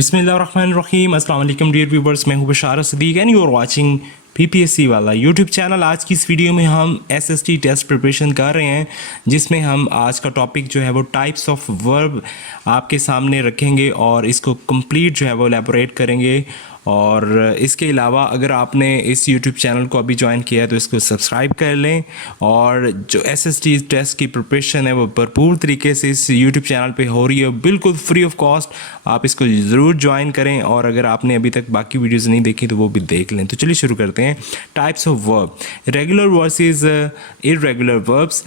बिस्मिल्लाहिर्रहमानिर्रहीम अस्सलाम वालेकुम डियर व्यूवर्स, मैं हूं Bashar Sadiq and you are watching PPSC वाला यूट्यूब चैनल। आज की इस वीडियो में हम एसएसटी टेस्ट प्रिपरेशन कर रहे हैं, जिसमें हम आज का टॉपिक जो है वो टाइप्स ऑफ वर्ब आपके सामने रखेंगे और इसको कंप्लीट जो है वो एलेबोरेट करेंगे। और इसके अलावा अगर आपने इस यूट्यूब चैनल को अभी ज्वाइन किया है तो इसको सब्सक्राइब कर लें। और जो एसएसटी टेस्ट की प्रिपरेशन है वो भरपूर तरीके से इस यूट्यूब चैनल पे हो रही है, बिल्कुल फ्री ऑफ कॉस्ट। आप इसको ज़रूर ज्वाइन करें और अगर आपने अभी तक बाकी वीडियोस नहीं देखी तो वो भी देख लें। तो चलिए शुरू करते हैं। Types of verb, regular versus irregular verbs,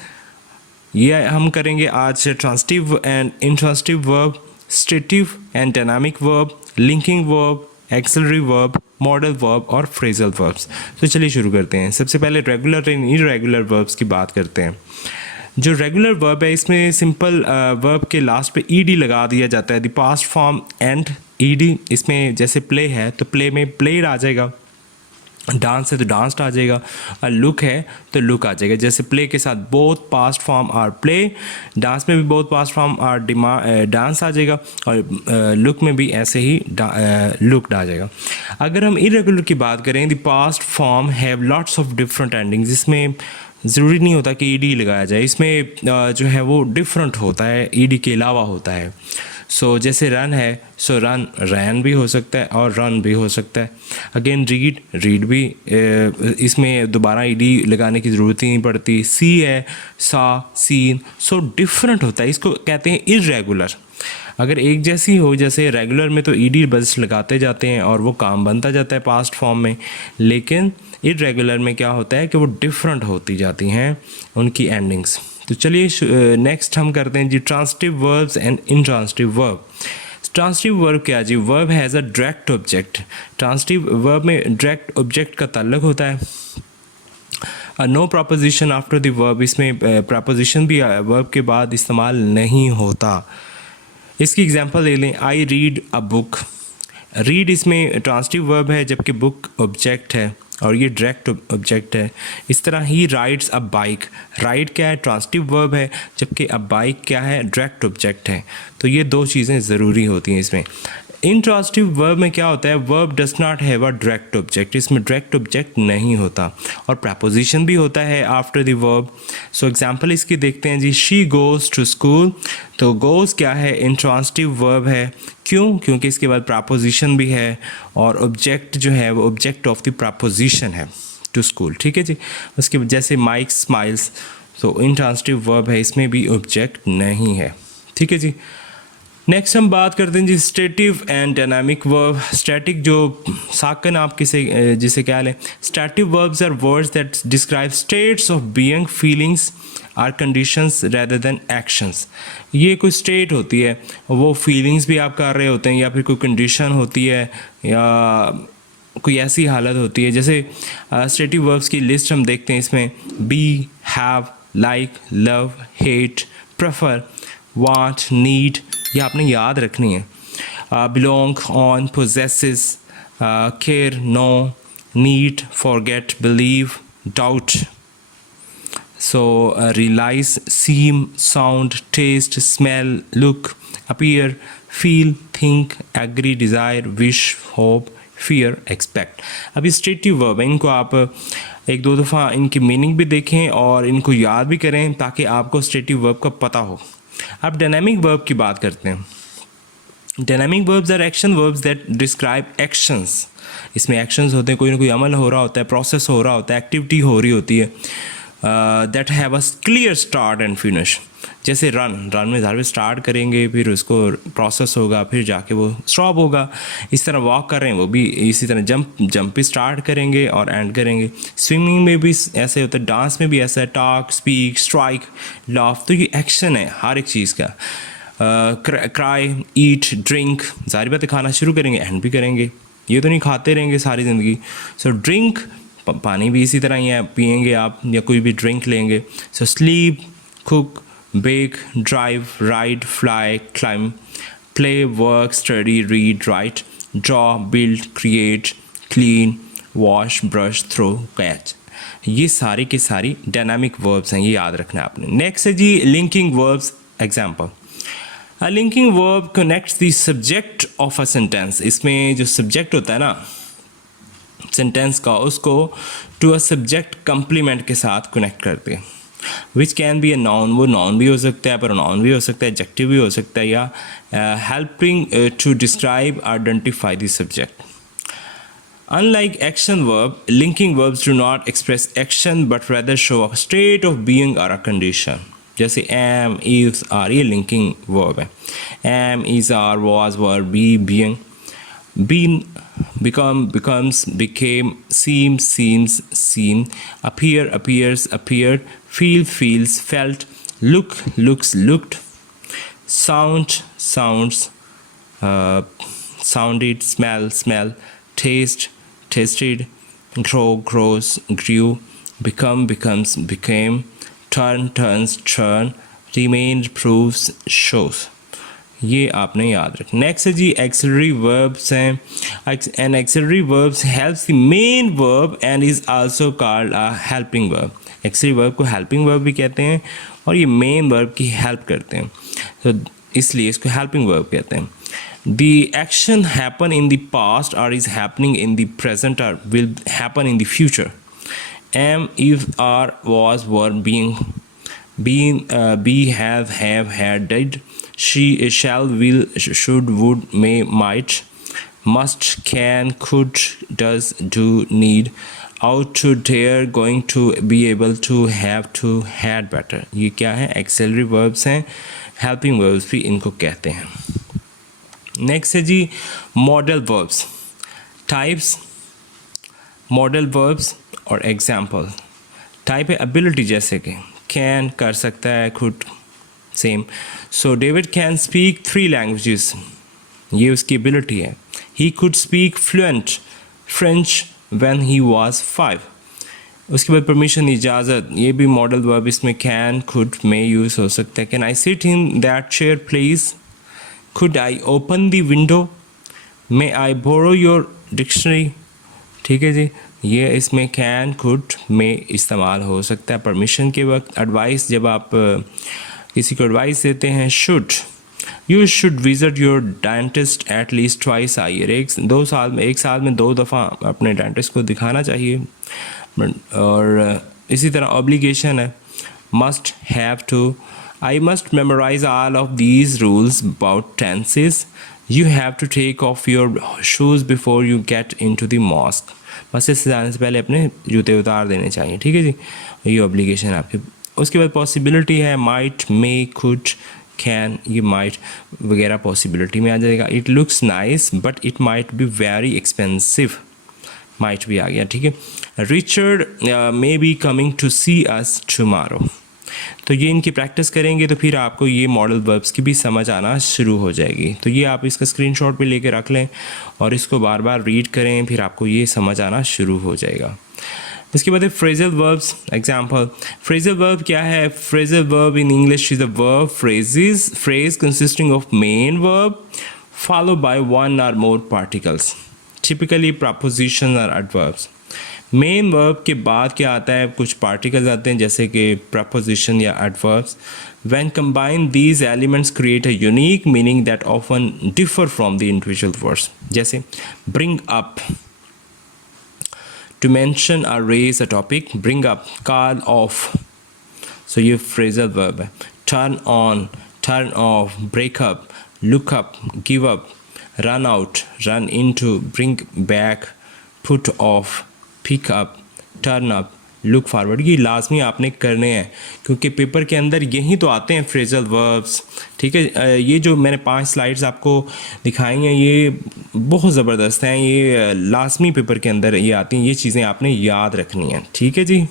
ये हम करेंगे आज। Transitive and intransitive verb, stative and dynamic verb, linking verb, auxiliary verb, modal verb और फ्रेजल वर्ब्स। तो चलिए शुरू करते हैं। सबसे पहले रेगुलर एंड इररेगुलर वर्ब्स की बात करते हैं। जो रेगुलर वर्ब है इसमें सिंपल वर्ब के लास्ट पे ईडी लगा दिया जाता है, the past form and ED. इसमें जैसे प्ले है तो प्ले में प्लेड आ जाएगा, डांस है तो डांस्ड आ जाएगा, और लुक है तो लुक आ जाएगा। जैसे प्ले के साथ both past form are play, dance में भी both past form are dance आ जाएगा, और लुक में भी ऐसे ही लुक आ जाएगा। अगर हम इरेगुलर की बात करें, the past form have lots of different endings. इसमें ज़रूरी नहीं होता कि ईडी लगाया जाए, इसमें जो है वो डिफरेंट होता है, ईडी के अलावा होता है। सो जैसे रन है सो रन रैन भी हो सकता है और रन भी हो सकता है। अगेन रीड रीड भी, इसमें दोबारा ईडी लगाने की ज़रूरत ही नहीं पड़ती। सी है सा सीन, सो डिफरेंट होता है, इसको कहते हैं इर्रेगुलर। अगर एक जैसी हो, जैसे रेगुलर में तो ईडी बस लगाते जाते हैं और वो काम बनता जाता है पास्ट फॉर्म में, लेकिन इर्रेगुलर में क्या होता है कि वो डिफरेंट होती जाती हैं उनकी एंडिंग्स। तो चलिए नेक्स्ट हम करते हैं जी transitive verbs and intransitive verb. Transitive verb क्या है जी? Verb has a direct object. Transitive verb में डायरेक्ट ऑब्जेक्ट का ताल्लुक होता है। No preposition after the verb, इसमें प्रपोजिशन भी वर्ब के बाद इस्तेमाल नहीं होता। इसकी एग्जांपल ले लें, I read a book. Read इसमें ट्रांसिटिव वर्ब है जबकि बुक ऑब्जेक्ट है और ये डायरेक्ट ऑब्जेक्ट है। इस तरह ही राइड्स अ बाइक, राइड क्या है? ट्रांसिटिव वर्ब है, जबकि अ बाइक क्या है? डायरेक्ट ऑब्जेक्ट है। तो ये दो चीज़ें ज़रूरी होती हैं इसमें। इंट्रांसिटिव वर्ब में क्या होता है? Verb does not have a direct object, इसमें डायरेक्ट ऑब्जेक्ट नहीं होता और प्रपोजिशन भी होता है after the verb. So example इसकी देखते हैं जी, शी गोज़ टू स्कूल। तो गोज़ क्या है? इंट्रांसिटिव वर्ब है। क्यों? क्योंकि इसके बाद प्रपोजिशन भी है और ऑब्जेक्ट जो है वो ऑब्जेक्ट ऑफ द प्रपोजिशन है, टू स्कूल। ठीक है जी। उसके जैसे माइक स्माइल्स, तो इंट्रांसिटिव वर्ब है, इसमें भी ऑब्जेक्ट नहीं है। ठीक है जी। नेक्स्ट हम बात करते हैं जी stative and dynamic verb. Static जो साकन आप जिसे क्या लें, stative verbs are words that describe states of being, feelings or conditions rather than actions. ये कोई स्टेट होती है, वो फीलिंग्स भी आप कर रहे होते हैं या फिर कोई कंडीशन होती है या कोई ऐसी हालत होती है। जैसे स्टेटिव वर्ब्स की लिस्ट हम देखते हैं, इसमें be, have, like, love, hate, prefer, want, need, ये आपने याद रखनी है। Belong, on, possesses, care, know, need, forget, believe, doubt. So realise, seem, sound, taste, smell, look, appear, feel, think, agree, desire, wish, hope, fear, expect. अभी stative verb है, इनको आप एक दो दफ़ा इनकी मीनिंग भी देखें और इनको याद भी करें ताकि आपको स्टेटिव वर्ब का पता हो। अब डायनामिक वर्ब की बात करते हैं। Dynamic verbs are action verbs that describe actions. इसमें एक्शंस होते हैं, कोई ना कोई अमल हो रहा होता है, प्रोसेस हो रहा होता है, एक्टिविटी हो रही होती है, that have a clear start and finish. जैसे रन में ज़ाहिर स्टार्ट करेंगे, फिर उसको प्रोसेस होगा, फिर जाके वो स्टॉप होगा। इस तरह वॉक कर रहे हैं वो भी इसी तरह जंप पे स्टार्ट करेंगे और एंड करेंगे। स्विमिंग में भी ऐसे होता है, डांस में भी ऐसा है, टॉक, स्पीक, स्ट्राइक, लाफ। तो ये एक्शन है हर एक चीज़ का। क्राई, ईट, ड्रिंक, ज़ाहिर बात है खाना शुरू करेंगे एंड भी करेंगे, ये तो नहीं खाते रहेंगे सारी ज़िंदगी। सो ड्रिंक, पानी भी इसी तरह ही है, पिएंगे आप या कोई भी ड्रिंक लेंगे। So sleep, cook, bake, drive, ride, fly, climb, play, work, study, read, write, draw, build, create, clean, wash, brush, throw, catch। ये सारी की सारी डायनामिक वर्ब्स हैं, ये याद रखना है आपने। नेक्स्ट है जी linking verbs. Example, A linking verb connects the subject of a sentence. इसमें जो subject होता है ना सेंटेंस का, उसको टू अ सब्जेक्ट कंप्लीमेंट के साथ कनेक्ट करते हैं, which can be a noun, वो नाउन भी हो सकता है, प्रोनाउन भी हो सकता है, एडजेक्टिव भी हो सकता है, या helping to describe identify the subject. Unlike action verb, linking verbs do not express action but rather show a state of being or a condition. जैसे am, is, are, ये linking verb है. Am, is, are, was, were, be, being. Been, become, becomes, became, seem, seems, seen. Appear, appears, appeared. Feel, feels, felt. Look, looks, looked. Sound, sounds. Sounded, smell, smell. Taste, tasted. Grow, grows, grew. Become, becomes, became. Turn, turns, turn. Remain, proves, shows. ये आपने याद रखना. Next है जी auxiliary verbs हैं. An auxiliary verbs helps the main verb and is also called a helping verb. Auxiliary verb को helping verb भी कहते हैं और ये मेन वर्ब की हेल्प करते हैं, तो इसलिए इसको हेल्पिंग वर्ब कहते हैं. The action happen in the past or is happening in the present or will happen in the future. Am, if, are, was, were, being, been, be, have, had, did. She, shall, will, should, would, may, might. Must, can, could, does, do, need. Ought to, dare, going to, be able to, have to, had better. ये क्या है? Auxiliary verbs हैं. Helping verbs भी इनको कहते हैं. Next है जी modal verbs. Types, modal verbs और एग्जाम्पल. टाइप है एबिलिटी, जैसे कि कैन कर सकता है, could same. So David can speak 3 languages, ये उसकी एबिलिटी है. He could speak fluent French when he was 5. उसके बाद परमिशन, इजाज़त, ये भी मॉडल वर्ब इसमें कैन, कुड, मे यूज़ हो सकता है. Can I sit in that chair please. Could I open the window? May I borrow your dictionary? ठीक है जी, ये इसमें can, could, may इस्तेमाल हो सकता है परमिशन के वक्त. एडवाइस, जब आप किसी को एडवाइस देते हैं. should, you should visit your dentist at least twice a year. एक साल में 2 दफ़ा अपने डेंटिस्ट को दिखाना चाहिए. और इसी तरह ऑब्लिगेशन है, must, have to. I must memorize all of these rules about tenses. You have to take off your shoes before you get into the mosque. मस्जिद से जाने से पहले अपने जूते उतार देने चाहिए. ठीक है जी, ये ऑब्लिगेशन है आपकी. उसके बाद पॉसिबिलिटी है might, may, could, can. ये might वगैरह पॉसिबिलिटी में आ जाएगा. It looks nice but it might be very expensive. might भी आ गया. ठीक है. Richard may be coming to see us tomorrow. तो ये इनकी प्रैक्टिस करेंगे तो फिर आपको ये मॉडल वर्ब्स की भी समझ आना शुरू हो जाएगी. तो ये आप इसका स्क्रीनशॉट पे लेके रख लें और इसको बार बार रीड करें, फिर आपको ये समझ आना शुरू हो जाएगा. इसके बाद phrasal verbs. Example, phrasal verb क्या है? Phrasal verb in English is a verb phrase consisting of main verb follow by 1 or more particles, typically preposition और एडवर्ब्स. मेन वर्ब के बाद क्या आता है? कुछ पार्टिकल्स आते हैं जैसे कि प्रपोजिशन या adverbs. When combine these elements create a unique meaning that often differ from the individual words. जैसे ब्रिंग अप, टू मेंशन और raise a topic. Bring up, call off, so ये फ्रेजल वर्ब है. Turn on, turn off, break up, look up, give up, run out, run into, bring back, put off, pick up, turn up, look forward. ये लाजमी आपने करने हैं क्योंकि paper के अंदर यही तो आते हैं फ्रेजल वर्ब्स. ठीक है, ये जो मैंने 5 स्लाइड्स आपको दिखाई हैं ये बहुत ज़बरदस्त हैं. ये लाजमी पेपर के अंदर ये आती हैं. ये चीज़ें आपने याद रखनी हैं. ठीक है जी,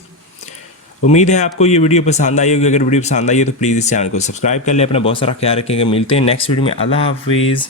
उम्मीद है आपको ये वीडियो पसंद आई होगी. अगर वीडियो पसंद आई है तो प्लीज़ इस चैनल को सब्सक्राइब कर लें. अपना बहुत सारा ख्याल रखेंगे. मिलते हैं नेक्स्ट वीडियो में. अल्लाह हाफिज़.